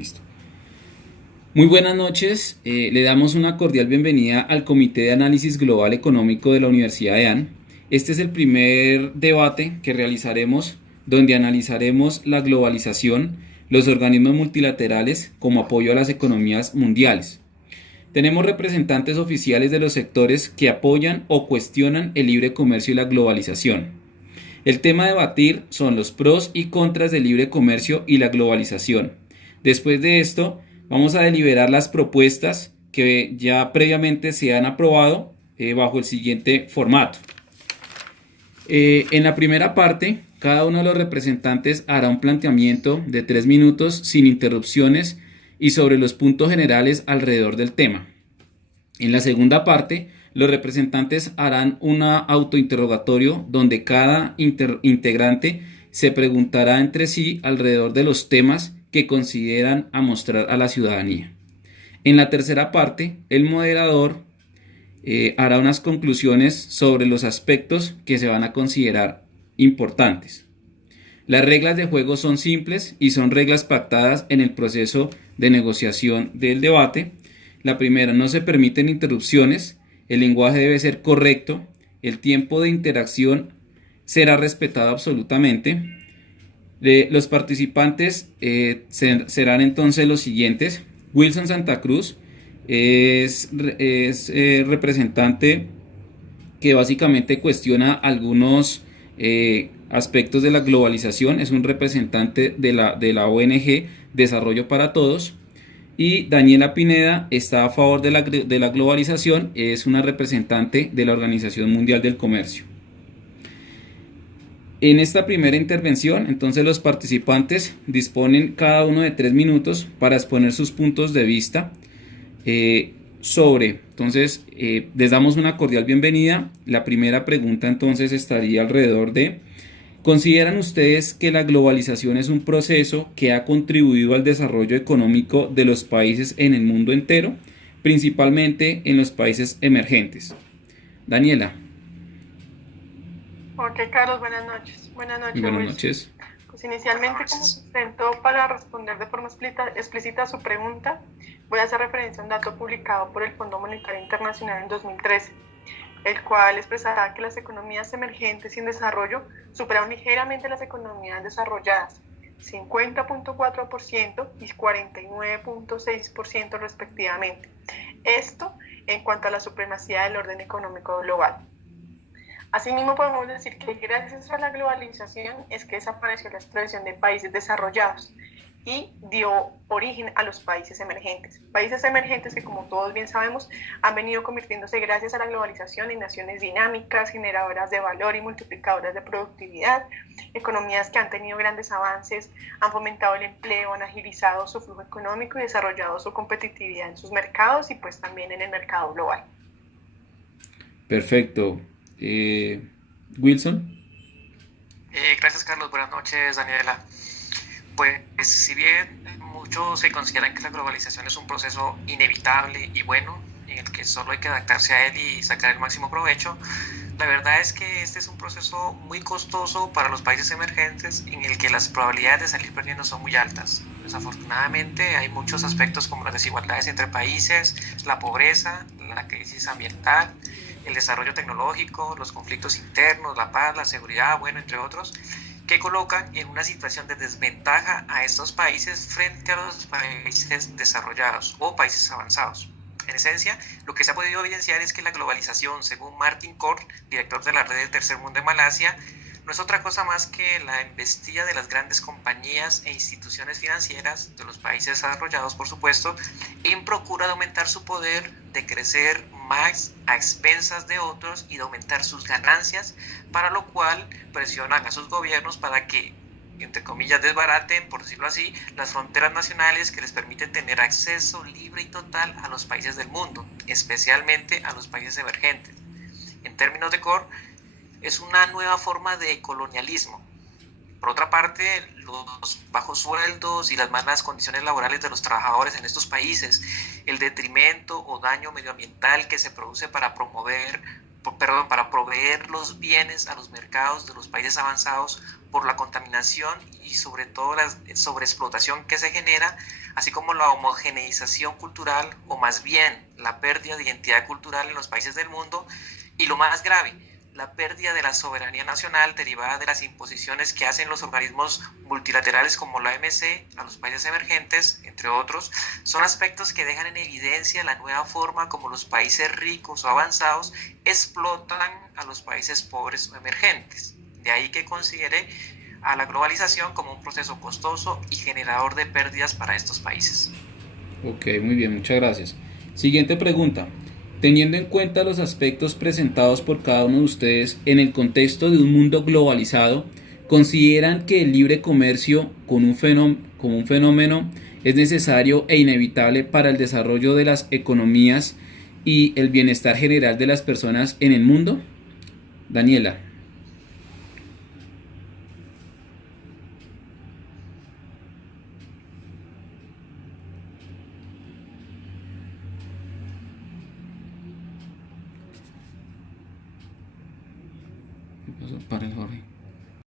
Listo. Muy buenas noches. Le damos una cordial bienvenida al Comité de Análisis Global Económico de la Universidad de AN. Este es el primer debate que realizaremos donde analizaremos la globalización, los organismos multilaterales como apoyo a las economías mundiales. Tenemos representantes oficiales de los sectores que apoyan o cuestionan el libre comercio y la globalización. El tema a debatir son los pros y contras del libre comercio y la globalización. Después de esto, vamos a deliberar las propuestas que ya previamente se han aprobado bajo el siguiente formato. En la primera parte, cada uno de los representantes hará un planteamiento de 3 minutos sin interrupciones y sobre los puntos generales alrededor del tema. En la segunda parte, los representantes harán un autointerrogatorio donde cada integrante se preguntará entre sí alrededor de los temas que consideran a mostrar a la ciudadanía. En la tercera parte, el moderador hará unas conclusiones sobre los aspectos que se van a considerar importantes. Las reglas de juego son simples y son reglas pactadas en el proceso de negociación del debate. La primera, no se permiten interrupciones, el lenguaje debe ser correcto, el tiempo de interacción será respetado absolutamente. Los participantes serán entonces los siguientes. Wilson Santa Cruz es representante que básicamente cuestiona algunos aspectos de la globalización, es un representante de la ONG Desarrollo para Todos. Y Daniela Pineda está a favor de la globalización, es una representante de la Organización Mundial del Comercio. En esta primera intervención, entonces los participantes disponen cada uno de 3 minutos para exponer sus puntos de vista entonces les damos una cordial bienvenida. La primera pregunta entonces estaría alrededor de: ¿consideran ustedes que la globalización es un proceso que ha contribuido al desarrollo económico de los países en el mundo entero, principalmente en los países emergentes? Daniela. Ok, Carlos, buenas noches. Buenas noches. Buenas noches. Pues inicialmente, como sustento para responder de forma explícita a su pregunta, voy a hacer referencia a un dato publicado por el Fondo Monetario Internacional en 2013, el cual expresaba que las economías emergentes y en desarrollo superaron ligeramente las economías desarrolladas, 50.4% y 49.6% respectivamente. Esto en cuanto a la supremacía del orden económico global. Asimismo, podemos decir que gracias a la globalización es que desapareció la expresión de países desarrollados y dio origen a los países emergentes. Países emergentes que, como todos bien sabemos, han venido convirtiéndose gracias a la globalización en naciones dinámicas, generadoras de valor y multiplicadoras de productividad, economías que han tenido grandes avances, han fomentado el empleo, han agilizado su flujo económico y desarrollado su competitividad en sus mercados y pues también en el mercado global. Perfecto. Wilson. Gracias, Carlos. Buenas noches, Daniela. Pues si bien muchos se consideran que la globalización es un proceso inevitable y bueno, en el que solo hay que adaptarse a él y sacar el máximo provecho, la verdad es que este es un proceso muy costoso para los países emergentes en el que las probabilidades de salir perdiendo son muy altas. Desafortunadamente hay muchos aspectos como las desigualdades entre países, la pobreza, la crisis ambiental, el desarrollo tecnológico, los conflictos internos, la paz, la seguridad, bueno, entre otros, que colocan en una situación de desventaja a estos países frente a los países desarrollados o países avanzados. En esencia, lo que se ha podido evidenciar es que la globalización, según Martin Kort, director de la red del Tercer Mundo en Malasia, no es otra cosa más que la embestida de las grandes compañías e instituciones financieras de los países desarrollados, por supuesto, en procura de aumentar su poder, de crecer más a expensas de otros y de aumentar sus ganancias, para lo cual presionan a sus gobiernos para que, entre comillas, desbaraten, por decirlo así, las fronteras nacionales que les permiten tener acceso libre y total a los países del mundo, especialmente a los países emergentes. En términos de Kort, es una nueva forma de colonialismo. Por otra parte, los bajos sueldos y las malas condiciones laborales de los trabajadores en estos países, el detrimento o daño medioambiental que se produce para promover para proveer los bienes a los mercados de los países avanzados por la contaminación y sobre todo la sobreexplotación que se genera, así como la homogeneización cultural, o más bien la pérdida de identidad cultural en los países del mundo, y lo más grave, la pérdida de la soberanía nacional derivada de las imposiciones que hacen los organismos multilaterales como la OMC a los países emergentes, entre otros, son aspectos que dejan en evidencia la nueva forma como los países ricos o avanzados explotan a los países pobres o emergentes. De ahí que considere a la globalización como un proceso costoso y generador de pérdidas para estos países. Ok, muy bien, muchas gracias. Siguiente pregunta. Teniendo en cuenta los aspectos presentados por cada uno de ustedes en el contexto de un mundo globalizado, ¿consideran que el libre comercio como un fenómeno es necesario e inevitable para el desarrollo de las economías y el bienestar general de las personas en el mundo? Daniela. ¿Qué pasó? Para el Jorge.